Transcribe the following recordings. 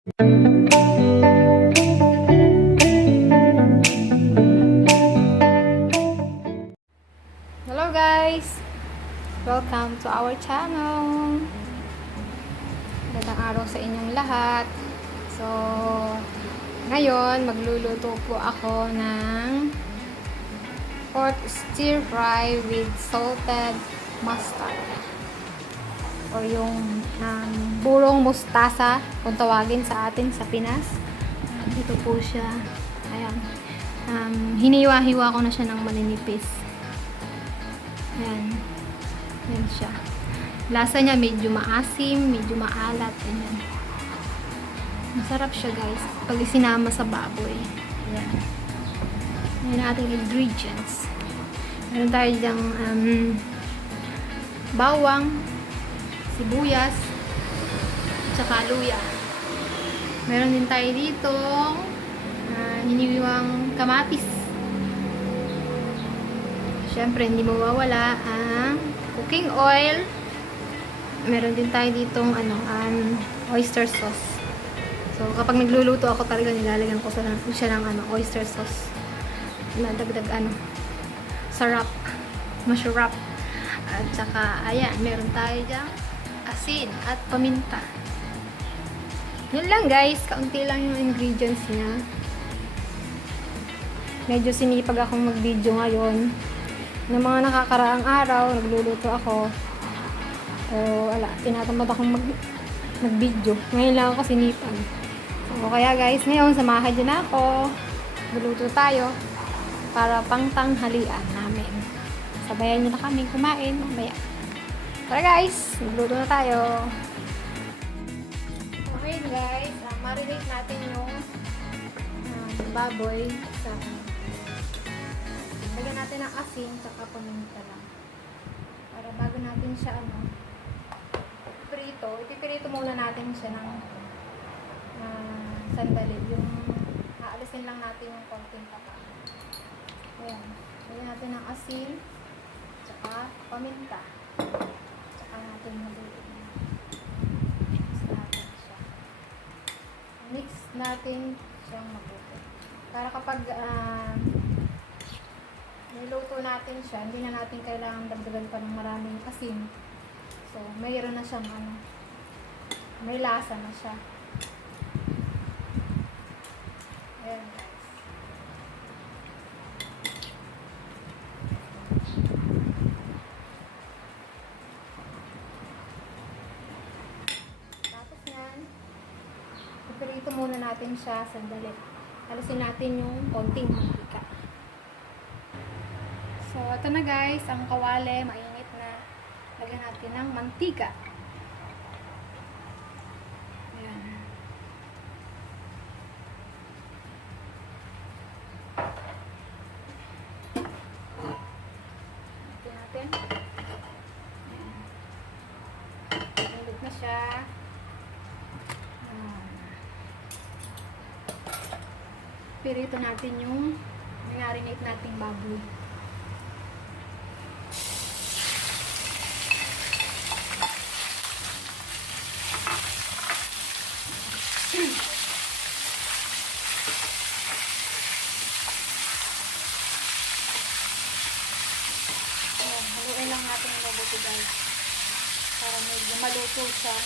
Hello guys! Welcome to our channel! Magandang araw sa inyong lahat. So, ngayon magluluto po ako ng pork stir fry with salted mustard. O yung burong mustasa kung tawagin sa atin sa Pinas. Ito po siya. Ayan. Hiniwa-hiwa ko na siya ng maninipis. Ayan. Ayan siya. Lasa niya medyo maasim, medyo maalat. Ayan. Masarap siya guys. Pag isinama sa baboy. Ayan. Ayan ating ingredients. Meron tayo dyang bawang, sibuyas, tsaka luya. Meron din tayo dito hiniwiwang kamatis. Siyempre, hindi mawawala ang cooking oil. Meron din tayo ditong oyster sauce. So, kapag nagluluto ako talaga nilalagyan ko siya ng oyster sauce. Nadagdag sarap. Masarap. At saka, ayan, meron tayo dyan asin at paminta. Yun lang guys, kaunti lang yung ingredients niya. Medyo sinipag akong mag-video ngayon. Ng mga nakakaraang araw, nagluluto ako. Tinatamad akong mag-video. Ngayon lang ako sinipag. So, kaya guys, ngayon, samahan din ako. Magluluto tayo para pangtanghalian namin. Sabayan nyo na kami kumain. Mamaya. Tara guys, magluto na tayo. Okay guys, marinate natin yung baboy sa lagyan natin ng asin tsaka paminta lang. Para bago natin siya ipipirito muna natin siya ng sandali. Yung aalisin lang natin yung konting tapa. Ayan. Lagyan natin ng asin tsaka paminta. Natin maluto. Mix natin siyang mabuti. Para kapag niluto natin siya, hindi na natin kailangan dagdagan pa ng maraming asin. So, mayroon na siyang may lasa na siya. Ayan guys. Ipirito muna natin siya sandali. Alisin natin yung konting mantika. So, ito na guys, ang kawali, mainit na. Lagyan natin ng mantika. Ayan. Ito natin. Mainit na siya. Pirito natin yung marinate nating baboy. Haluin lang natin yung mabuti guys. Para medyo maluto siya.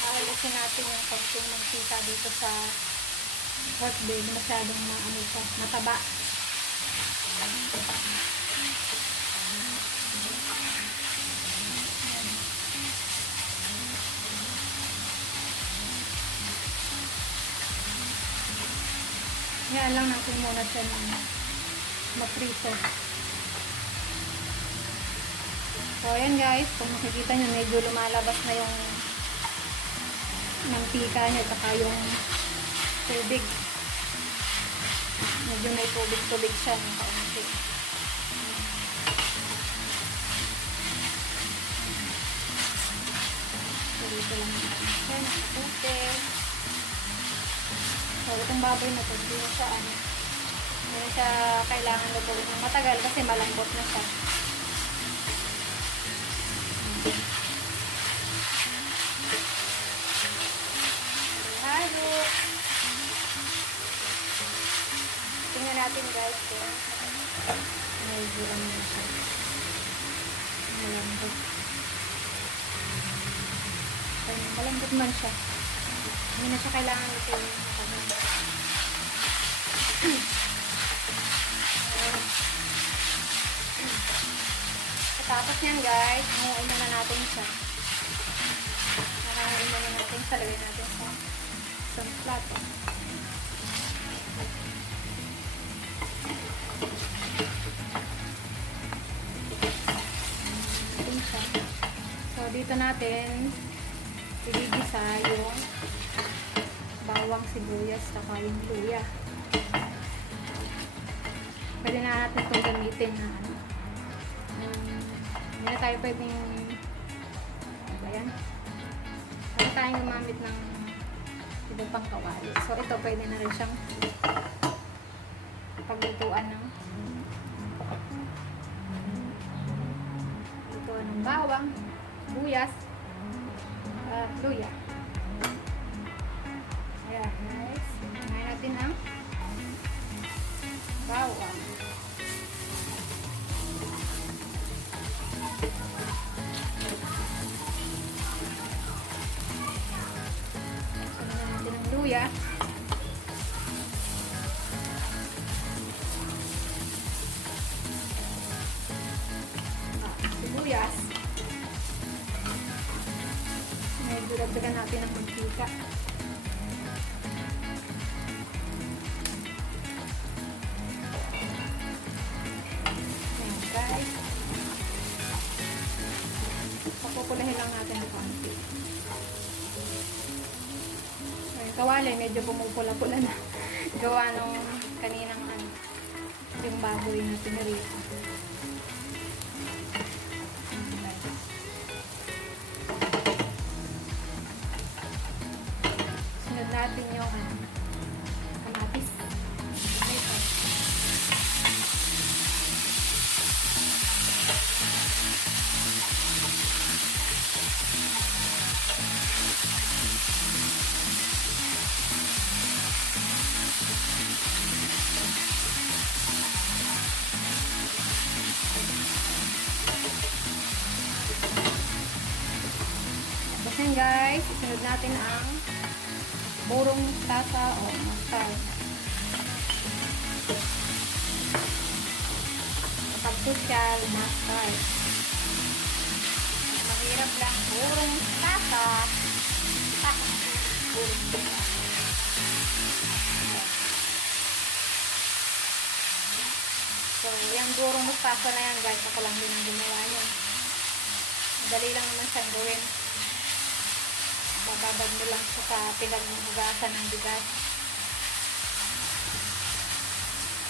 Aalisin natin yung konting mantika dito sa pork belly. Masyadong mataba. Yan lang natin muna siya ng maprito. So ayan guys, kung makikita nyo medyo lumalabas na yung mantika niya saka yung tubig. Medyo may tubig-tubig siya ng kaunti. So dito lang natin siya nakapunti. So itong baboy na ito, hindi na siya kailangan lutuin ng matagal kasi malambot na siya. natin guys kung medyo ano na siya. Malambot. Ayun, malambot man siya. Hindi na siya kailangan lutuin. Tapos yan guys, hanguin muna natin siya. Hanguin muna natin siya. Lagay natin sa isang plato. So, dito natin igigisa yung bawang, sibuyas, saka yung luya. Pwede na natin itong gamitin na ano. Hindi na tayo pwedeng ayan. Pwede tayong gumamit ng ibang pang kawali. So, ito pwede na rin siyang paglutuan ng bawang, buyas, luya. Ayan, guys. Ngayon natin ang bawang. Sunod natin ang luya. Sibuyas. Medyo dagdagan natin ang mantika. Ayan guys. Papupulahin lang natin ang konti. Ayan, kawali, medyo pumupula-pula na. Gawa nung kaninang ano, yung baboy na pinarito. Natin yung kamatis. Ito. Tapos yan guys, isunod natin ang burong mustasa o mustard. Kapag social, mustard. Mahirap lang. Burong mustasa. Burong mustasa. So, yung burong mustasa na yan guys, ako lang din ang gumawa niya. Madali lang naman siyang gawin. Bababad mo lang sa pinaghugasan ng bigas.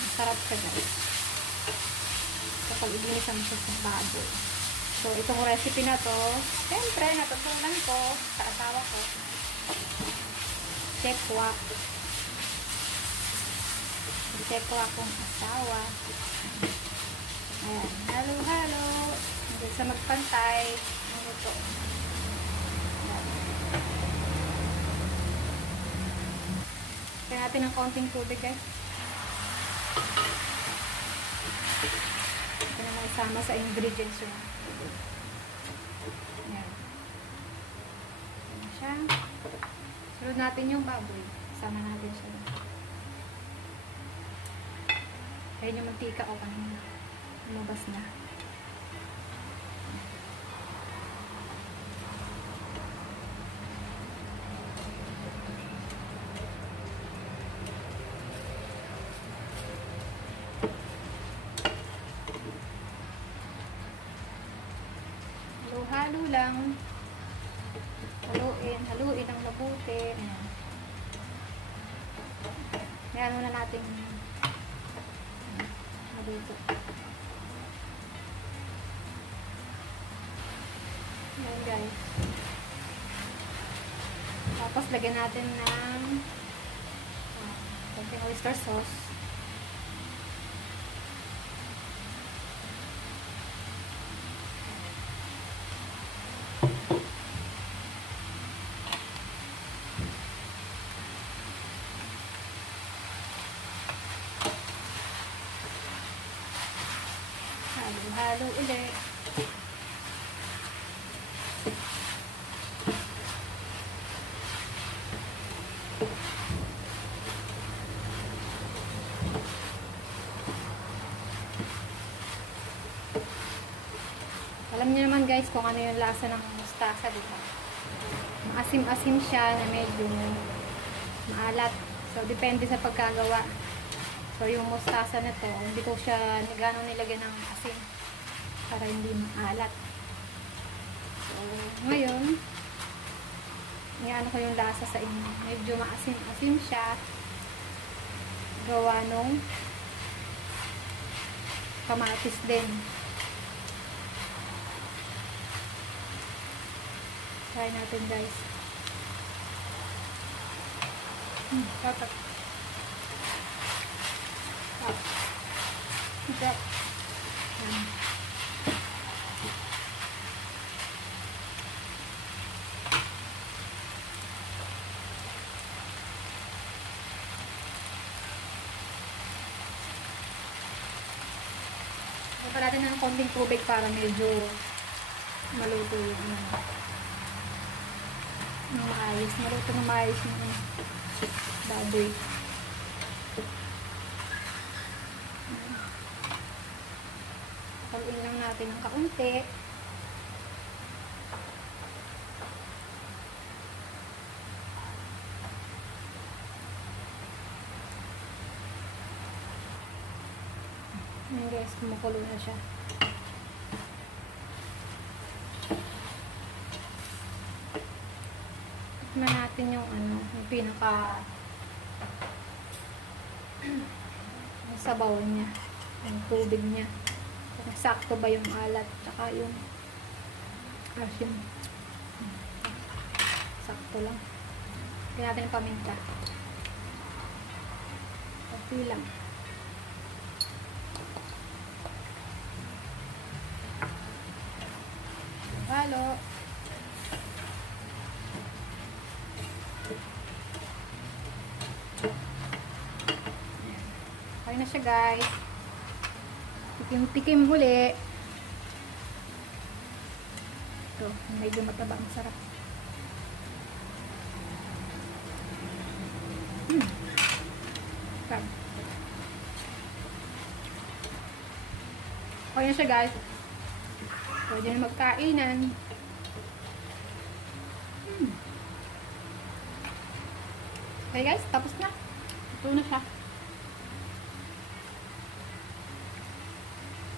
Masarap siya guys. Kapag iginisan mo siya sa baboy. So, itong recipe na to, siyempre, natutunan ko sa asawa ko. Chekwak. Chekwak kong asawa. Ayan. Halo-halo. Hanggang sa magpantay. Ano to? Kaya natin ng konting tubig guys. Ito naman isama sa ingredients yun. Ayan. Ayan siya. Sunod natin yung baboy. Isama natin siya. Ayan yung mantika o kanina. Lumabas na. Halo lang. Haluin ang mabuti. May ano na natin dito. Ayan guys. Tapos lagyan natin ng konting oyster sauce. Halo ulit. Alam niyo naman guys kung ano yung lasa ng mustasa, di ba? Maasim-asim siya na medyo maalat. So, depende sa pagkagawa. So, yung mustasa na to, hindi ko siya gano'ng nilagyan ng asin para hindi maalat. So, ngayon, iyan ko yung lasa sa inyo. Medyo maasim-asim siya. Gawa nung kamatis din. Try natin guys. Dapat. Sarap. Yan. Dapat natin ng konting tubig para medyo maluto yung maayos. Maluto na maayos yung baboy. Haluin lang natin ng kaunti. Ayan guys, kumukulo na siya. Tikman natin yung yung pinaka yung sabaw niya, yung tubig niya. Kung sakto ba yung alat, tsaka yung asin. Sakto lang. Kaya natin paminta. Okay lang. Halo. Okay na siya guys. Tikim-tikim uli. Ito, medyo mataba. Masarap. Sarap. Okay na siya guys. Pwede na magkainan. Okay guys, tapos na. Ito na siya.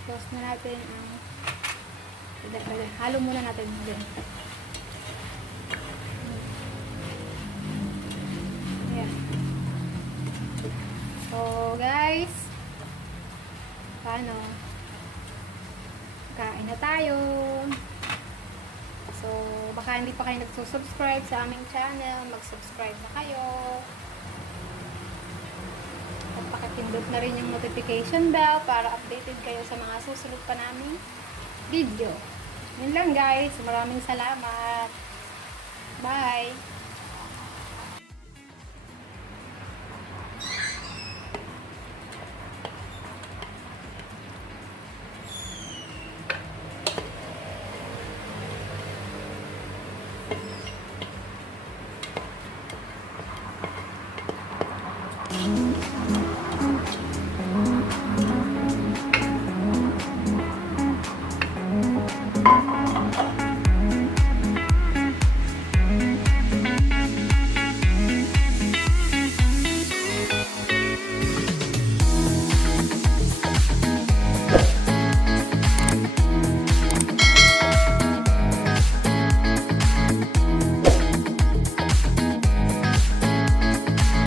Tapos na natin ang halo muna natin. Ayan. So guys, paano? Kain na tayo. So, baka hindi pa kayo nagsusubscribe sa aming channel, mag-subscribe na kayo. At pakipindot na rin yung notification bell para updated kayo sa mga susunod pa naming video. Yun lang guys. Maraming salamat. Bye!